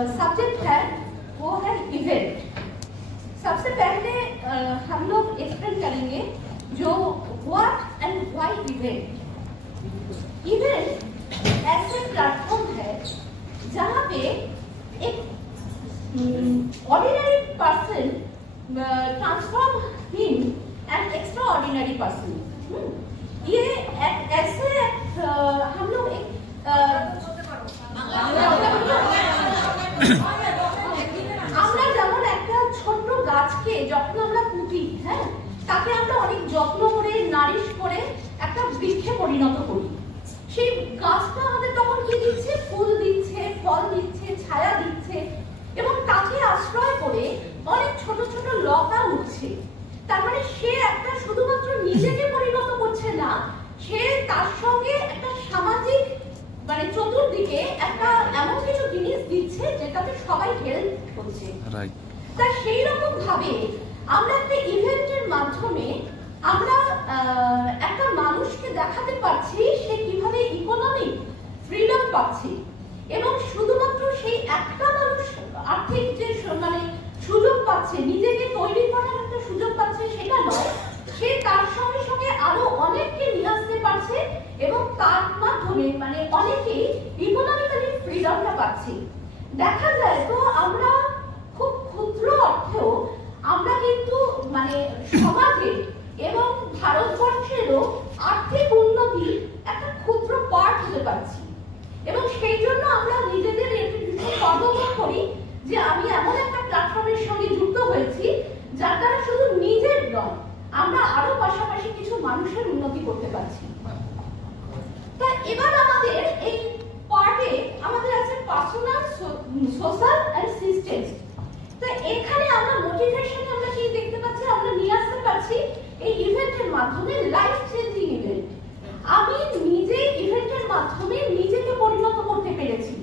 Subject है वो है इवेंट। सबसे पहले हम लोग एक्सप्लेन करेंगे जो what and why event. Event ऐसे प्लेटफॉर्म है जहाँ पे एक ordinary person transform him and extra ordinary person. ये ऐसे हम लोग एक আমরা যেমন একটা ছোট্ট গাছকে যখন আমরা পুঁতি, হ্যাঁ, তাকে আমরা অনেক যত্ন করে নারিশ করে একটা বৃক্ষে পরিণত করি। সেই গাছটা আমাদের তখন কি দিচ্ছে? ফুল দিচ্ছে, ফল দিচ্ছে, ছায়া দিচ্ছে এবং তাকে আশ্রয় করে অনেক ছোট ছোট লতা উঠছে। তার মানে সে একটা শুধুমাত্র নিজেকে পরিণত করছে না, সে তার সঙ্গে একটা সামাজিক মানে চতুর্দিকে একটা এমন কিছু জিনিস দিচ্ছে যেটাতে সবাই হেল্প করছে। তা সেই রকম ভাবে আমরা একটা ইভেন্টের মাধ্যমে আমরা একটা মানুষকে দেখাতে পারছি সে কিভাবে ইকোনমিক ফ্রিডম পাচ্ছে এবং শুধুমাত্র সেই একটা মানুষ আর্থিক যে মানে সুযোগ পাচ্ছে, নিজেকে তৈরি করার একটা সুযোগ পাচ্ছে সেটা নয়, সে তার সঙ্গে সঙ্গে আরো অনেককে নিয়ে আসতে পারছে এবং তার মাধ্যমে মানে অনেকেই ইকোনমিক্যালি ফ্রিডমটা পাচ্ছে। দেখা যায় তো আমরা খুব ক্ষুদ্র অর্থেও আমরা কিন্তু মানে সমাজে এবং ভারতবর্ষেরও আর্থিক উন্নতি একটা ক্ষুদ্র পার্ট হতে পারছি এবং সেই জন্য আমরা নিজেদের গর্ববোধ করি যে আমি এমন একটা প্ল্যাটফর্মের সঙ্গে যুক্ত হয়েছি যার দ্বারা শুধু নিজের নয় আমরা আরো পাশাপাশি কিছু মানুষের উন্নতি করতে পারছি। তা এবার আমাদের এই পার্টে আমাদের আছে পার্সোনাল, সোশ্যাল এন্ড সিস্টেমস। তো এখানে আমরা মোটিভেশন আমরা কি দেখতে পাচ্ছি? আমরা নিয়ে আসতে পারছি এই ইভেন্টের মাধ্যমে লাইফ চেঞ্জিং ইভেন্ট। আমি নিজে ইভেন্টের মাধ্যমে নিজেকে পরিণত করতে পেরেছি।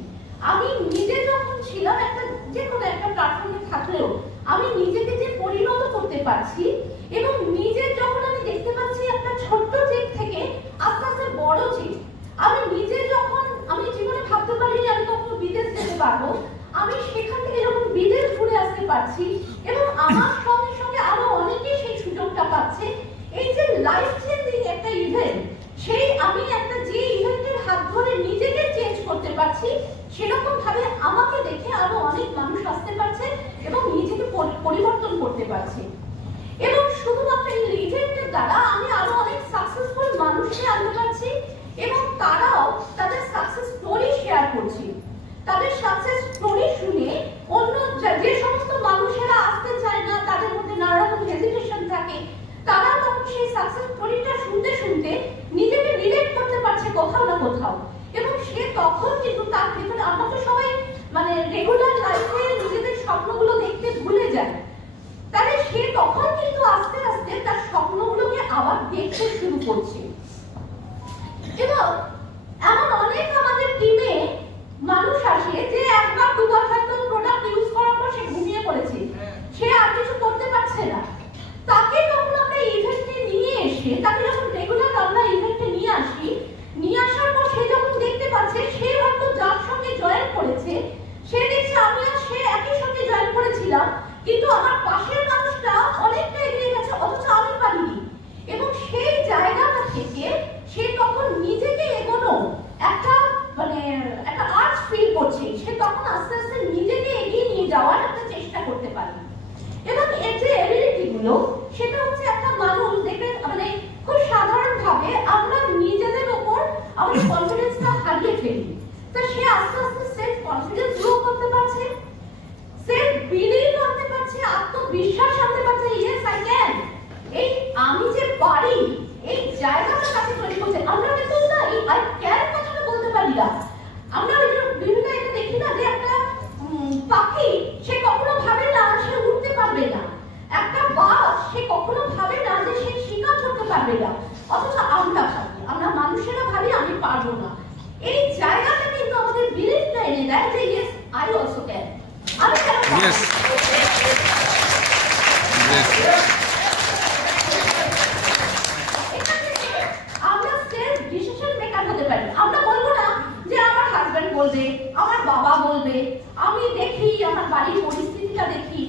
আমি নিজে যখন ছিলাম একটা যে কোনো একটা প্ল্যাটফর্মে থাকলেও আমি নিজেকে যে পরিণত করতে পারছি এবং নিজে যখন আমি দেখতে পাচ্ছি একটা ছোট্ট চেক থেকে আস্তে আস্তে বড় চেক, আমি নিজে যখন আমি জীবনে ভাবতে পারি আমি কখনো বিদেশ যেতে পারবো, আমি সেখান থেকে যখন বিদেশ ঘুরে আসতে পারছি এবং আমার সঙ্গে সঙ্গে আরো অনেকেই সেই সুযোগটা পাচ্ছে। এই যে লাইফ চেঞ্জিং একটা ইভেন্ট, সেই আমি একটা যে ইভেন্টের হাত ধরে নিজেকে চেঞ্জ করতে পারছি সেরকম ভাবে আমাকে দেখে আরো অনেক মানুষ আসতে পারছে এবং নিজেকে পরিবর্তন করতে পারছে। এবং শুধুমাত্র এই ইভেন্টের দ্বারা আমি আরো অনেক সাকসেসফুল মানুষকে আনতে পারছি এবং তারাও তাদের সাকসেস স্টোরি শেয়ার করছে। তাদের সাকসেস স্টোরি শুনে অন্য যে সমস্ত মানুষেরা আসতে চায় না, তাদের মধ্যে নানা রকম হেজিটেশন থাকে, তারা তখন সেই সাকসেস স্টোরিটা শুনতে শুনতে নিজেকে রিলেট করতে পারছে কোথাও না কোথাও এবং সে তখন কিন্তু তার ভেতরে, আমরা তো সবাই মানে রেগুলার লাইফে নিজেদের স্বপ্নগুলো দেখতে ভুলে যায়, তাহলে সে তখন কিন্তু আস্তে আস্তে তার স্বপ্নগুলোকে আবার দেখতে শুরু করছে। এবং এমন অনেক আমাদের টিমে মানুষ আসে যে একবার দুবার হয়তো প্রোডাক্ট ইউজ করার পর সে ঘুমিয়ে পড়েছে, সে আর কিছু করতে পারছে না। তাকে যখন আমরা ইভেন্টে নিয়ে এসে তাকে যখন রেগুলার আমরা ইভেন্টে নিয়ে আসি, নিয়ে আসার পর সে যখন দেখতে পাচ্ছে সে হয়তো যার সঙ্গে জয়েন করেছে সে দেখছে আমি আর সে একই সঙ্গে জয়েন করেছিলাম কিন্তু আমার পাশের মানুষটা অনেকটা এগিয়ে গেছে অথচ আমি পারিনি এবং সেই জায়গাটা থেকে সে তখন নিজেকে এগোনো একটা মানে একটা আর্জ ফিল করছে, সে তখন আস্তে আস্তে নিজেকে এগিয়ে নিয়ে যাওয়ার একটা চেষ্টা করতে পারে। এবং এর যে এবিলিটি গুলো সেটা হচ্ছে একটা মানুষ দেখবেন মানে খুব সাধারণ ভাবে আমরা নিজেদের উপর আমাদের কনফিডেন্সটা হারিয়ে ফেলি, তো সে আস্তে আস্তে সেলফ কনফিডেন্স গ্রো করতে পারছে, সেলফ বিলিভ আনতে পারছে, আত্মবিশ্বাস আনতে পারছে, ইয়েস আই ক্যান, এই আমি যে পারি এই জায়গাটা তাকে তৈরি করছে। আমরা কিন্তু না এই আই ক্যান কথাটা বলতে পারি না। আমরা ওই যে বিভিন্ন এটা দেখি না যে একটা পাখি সে কখনো ভাবে না সে উড়তে পারবে না, একটা বাঘ সে কখনো ভাবে না যে সে শিকার করতে পারবে না, অথচ আমরা ভাবি, আমরা মানুষেরা ভাবি আমি পারবো না। এই জায়গাটা কিন্তু আমাদের বিলিভটা এনে দেয় যে ইয়েস আই অলসো ক্যান, আমি কেন পারবো। আমরা সেলফ ডিসিশন মেকার হতে পারি। আমরা বলবো না যে বলবে, আমার বাবা বলবে, আমি দেখি আমার বাড়ির পরিস্থিতিটা দেখি।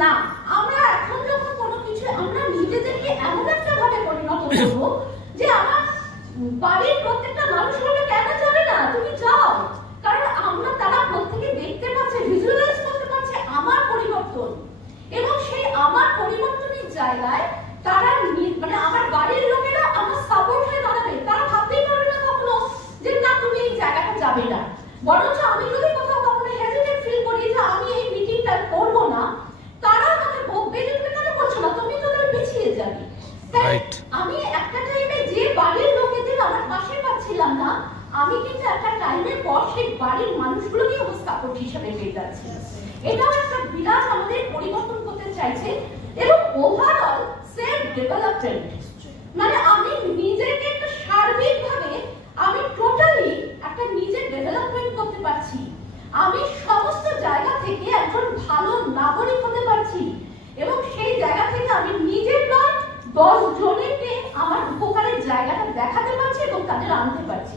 না, আমরা এখন যখন কোনো কিছু আমরা নিজেদেরকে এমন একটা ভাবে পরিণত করবো যে আমার বাড়ির প্রত্যেকটা মানুষ বলবে কেন যাবে না, তুমি যাও। কারণ আমরা তারা প্রত্যেকে দেখতে পাচ্ছে, ভিজুয়ালাইজ করতে পারছে আমার পরিবর্তন, এবং সেই আমার পরিবর্তনের জায়গায় তারা মানে আমার বাড়ির লোকেরা আমার সাপোর্ট হয়ে দাঁড়াবে। তারা ভাবতেই পারবে না কখনো যে না তুমি এই জায়গাটা যাবে না। বরঞ্চ আমি যদি কোথাও কখনো হেজিটেট ফিল করি যে আমি এই মিটিংটা করবো না, তারা আমাকে বকবে যে তুমি কেন করছো না, তুমি তো পিছিয়ে যাবে। আমি একটা টাইমে যে বাড়ির লোকেদের আমার পাশে পাচ্ছিলাম না, আমি কিন্তু একটা টাইমের পর সেই বাড়ির মানুষগুলোকে সাপোর্ট হিসেবে পেয়ে যাচ্ছি। এটাও একটা বিরাট আমাদের পরিবর্তন করতে চাইছে। এবং ওভারঅল সেলফ ডেভেলপমেন্ট মানে আমি নিজেকে একটা সার্বিকভাবে আমি টোটালি একটা নিজের ডেভেলপমেন্ট করতে পারছি। আমি সমস্ত জায়গা থেকে একজন ভালো নাগরিক হতে পারছি, এবং সেই জায়গা থেকে আমি নিজের নয় 10 জনকে আমার উপকারের জায়গাটা দেখাতে পারছি এবং তাদের আনতে পারছি।